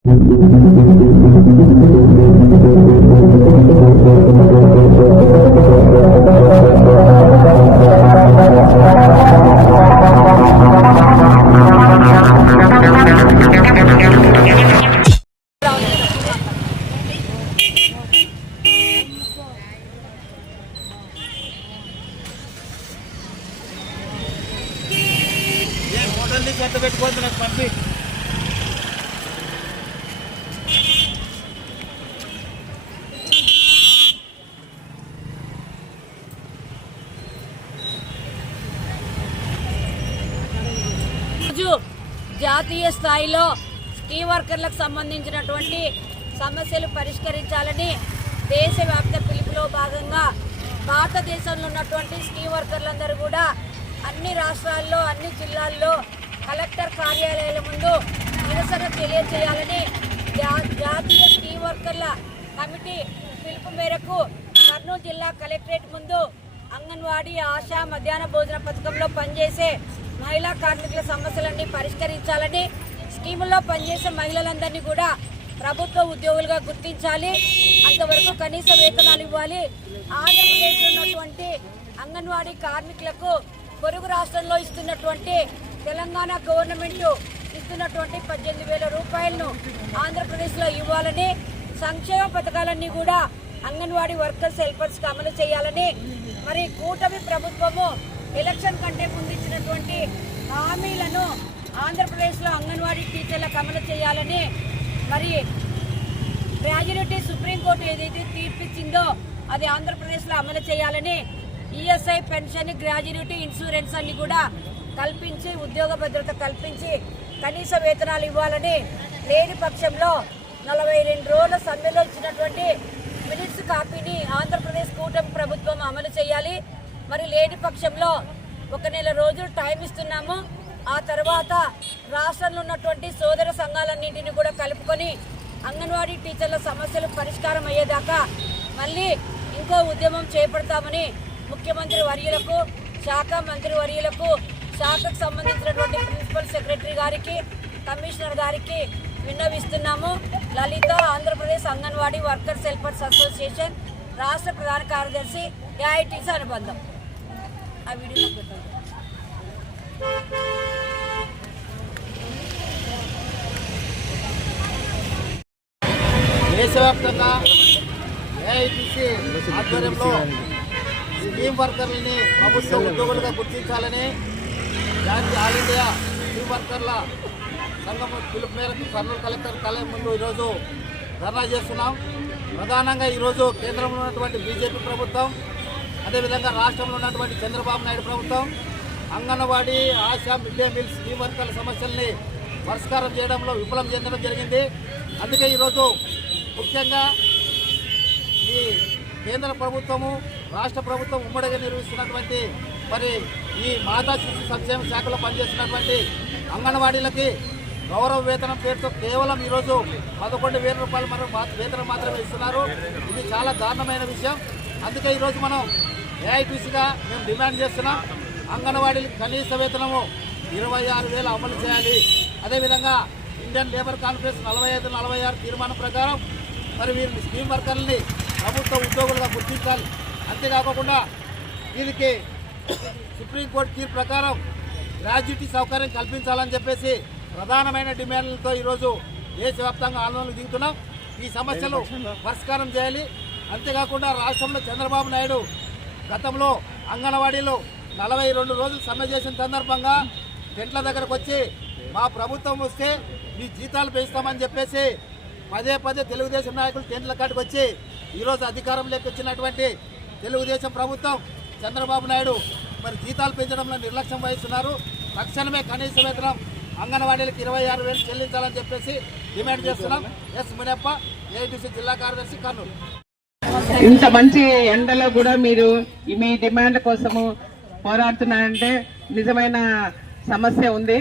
జాతీయ స్థాయిలో స్కీమ్ వర్కర్లకు సంబంధించినటువంటి సమస్యలు పరిష్కరించాలని దేశవ్యాప్త పిలుపులో భాగంగా భారతదేశంలో ఉన్నటువంటి స్కీమ్ వర్కర్లందరూ కూడా అన్ని రాష్ట్రాల్లో అన్ని జిల్లాల్లో కలెక్టర్ కార్యాలయాల ముందు నిరసన తెలియజేయాలని జాతీయ స్కీమ్ వర్కర్ల కమిటీ పిలుపు మేరకు కర్నూలు జిల్లా కలెక్టరేట్ ముందు అంగన్వాడీ ఆశా మధ్యాహ్న భోజన పథకంలో పనిచేసే మహిళా కార్మికుల సమస్యలన్నీ పరిష్కరించాలని, స్కీముల్లో పనిచేసే మహిళలందరినీ కూడా ప్రభుత్వ ఉద్యోగులుగా గుర్తించాలి, అంతవరకు కనీస వేతనాలు ఇవ్వాలి. ఆంధ్రప్రదేశ్లో ఉన్నటువంటి అంగన్వాడీ కార్మికులకు పొరుగు రాష్ట్రంలో ఇస్తున్నటువంటి తెలంగాణ గవర్నమెంట్ ఇస్తున్నటువంటి 18,000 రూపాయలను ఆంధ్రప్రదేశ్లో ఇవ్వాలని, సంక్షేమ పథకాలన్నీ కూడా అంగన్వాడీ వర్కర్స్ హెల్పర్స్కి అమలు చేయాలని, మరి కూటమి ప్రభుత్వము ఎలక్షన్ కంటే ముందు ఇచ్చినటువంటి హామీలను ఆంధ్రప్రదేశ్లో అంగన్వాడీ టీచర్లకు అమలు చేయాలని, మరి గ్రాడ్యుయేటీ సుప్రీంకోర్టు ఏదైతే తీర్పిచ్చిందో అది ఆంధ్రప్రదేశ్లో అమలు చేయాలని, ఈఎస్ఐ పెన్షన్ గ్రాడ్యుయేటీ ఇన్సూరెన్స్ అన్ని కూడా కల్పించి ఉద్యోగ భద్రత కల్పించి కనీస వేతనాలు ఇవ్వాలని, లేని పక్షంలో 42 రోజుల సమ్మెలో ఇచ్చినటువంటి మినిట్స్ కాపీని ఆంధ్రప్రదేశ్ కూటమి ప్రభుత్వం అమలు చేయాలి. మరి లేని పక్షంలో 1 నెల రోజులు టైం ఇస్తున్నాము. ఆ తర్వాత రాష్ట్రంలో ఉన్నటువంటి సోదర సంఘాలన్నింటినీ కూడా కలుపుకొని అంగన్వాడీ టీచర్ల సమస్యలు పరిష్కారం అయ్యేదాకా మళ్ళీ ఇంకో ఉద్యమం చేపడతామని ముఖ్యమంత్రి వర్యులకు, శాఖ మంత్రి వర్యులకు, శాఖకు సంబంధించినటువంటి ప్రిన్సిపల్ సెక్రటరీ గారికి, కమిషనర్ గారికి విన్నవిస్తున్నాము. Lalitha Andhra Pradesh anganwadi workers helpers association రాష్ట్ర ప్రధాన కార్యదర్శి, ఏఐటీసీ అనుబంధం. ఆ వీడియో దేశవ్యాప్తంగా ఏఐటీసీ ఆధ్వర్యంలో స్కీమ్ వర్కర్లని ప్రభుత్వ ఉద్యోగులుగా గుర్తించాలని ఆల్ ఇండియా స్కీమ్ వర్కర్ల సంఘం పిలుపు మేరకు కర్నూలు కలెక్టర్ కార్యాలయం ముందు ఈరోజు ధర్నా చేస్తున్నాం. ప్రధానంగా ఈరోజు కేంద్రంలో ఉన్నటువంటి బీజేపీ ప్రభుత్వం, అదేవిధంగా రాష్ట్రంలో ఉన్నటువంటి చంద్రబాబు నాయుడు ప్రభుత్వం anganwadi, ASHA, mid day meal scheme వర్కర్ల సమస్యల్ని పరిష్కారం చేయడంలో విఫలం చెందడం జరిగింది. అందుకే ఈరోజు ముఖ్యంగా ఈ కేంద్ర ప్రభుత్వము, రాష్ట్ర ప్రభుత్వం ఉమ్మడిగా నిర్వహిస్తున్నటువంటి మరి ఈ మాతా శిశు సంక్షేమ శాఖలో పనిచేస్తున్నటువంటి అంగన్వాడీలకి గౌరవ వేతనం పేరుతో కేవలం ఈరోజు 11,000 రూపాయలు వేతనం మాత్రమే ఇస్తున్నారు. ఇది చాలా దారుణమైన విషయం. అందుకే ఈరోజు మనం ఏఐటీసీగా మేము డిమాండ్ చేస్తున్నాం, అంగన్వాడీలకు కనీస వేతనము 26,000 అమలు చేయాలి. అదేవిధంగా ఇండియన్ లేబర్ కాన్ఫరెన్స్ 45-46 తీర్మానం ప్రకారం మరి వీరిని స్కీమ్ వర్కర్లని ప్రభుత్వ ఉద్యోగులుగా గుర్తించాలి. అంతేకాకుండా వీరికి సుప్రీంకోర్టు తీర్పు ప్రకారం గ్రాడ్యుయేటీ సౌకర్యం కల్పించాలని చెప్పేసి ప్రధానమైన డిమాండ్లతో ఈరోజు దేశవ్యాప్తంగా ఆందోళనలు దిగుతున్నాం. ఈ సమస్యలు పరిష్కారం చేయాలి. అంతేకాకుండా రాష్ట్రంలో చంద్రబాబు నాయుడు గతంలో అంగన్వాడీలో 42 రోజులు సమ్మె చేసిన సందర్భంగా టెంట్ల దగ్గరకు వచ్చి మా ప్రభుత్వం వస్తే మీ జీతాలు పెంచుతామని చెప్పేసి పదే తెలుగుదేశం నాయకులు టెంట్ల కాడికి వచ్చి ఈరోజు అధికారంలోకి వచ్చినటువంటి తెలుగుదేశం ప్రభుత్వం, చంద్రబాబు నాయుడు మరి జీతాలు పెంచడంలో నిర్లక్ష్యం వహిస్తున్నారు. తక్షణమే కనీస వేతనం అంగన్వాడీలకు 26,000 చెల్లించాలని చెప్పేసి డిమాండ్ చేస్తున్నాం. ఎస్ మునప్ప, ఏఐటీసీ జిల్లా కార్యదర్శి, కర్నూలు. ఇంత మంచి ఎండలో కూడా మీరు మీ డిమాండ్ కోసము పోరాడుతున్నారంటే నిజమైన సమస్య ఉంది.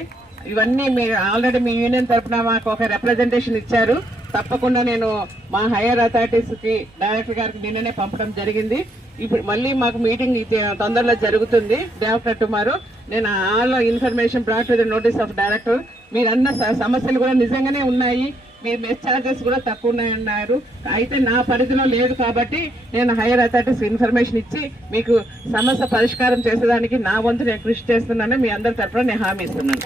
ఇవన్నీ మీరు ఆల్రెడీ మీ యూనియన్ తరఫున మాకు ఒక రిప్రజెంటేషన్ ఇచ్చారు. తప్పకుండా నేను మా హైయర్ అథారిటీస్కి డైరెక్టర్ గారికి నిన్ననే పంపడం జరిగింది. ఇప్పుడు మళ్ళీ మాకు మీటింగ్ తొందరలో జరుగుతుంది, డే ఆఫ్టర్ టుమారో. నేను all information brought to the notice of director. మీరన్న సమస్యలు కూడా నిజంగానే ఉన్నాయి. మీ మెస్ ఛార్జెస్ కూడా తక్కువ ఉన్నాయన్నారు. అయితే నా పరిధిలో లేదు కాబట్టి నేను హైయర్ అథారిటీస్ ఇన్ఫర్మేషన్ ఇచ్చి మీకు సమస్య పరిష్కారం చేసేదానికి నా వంతు నేను కృషి చేస్తున్నాను. మీ అందరి తరఫున నేను హామీ ఇస్తున్నాను.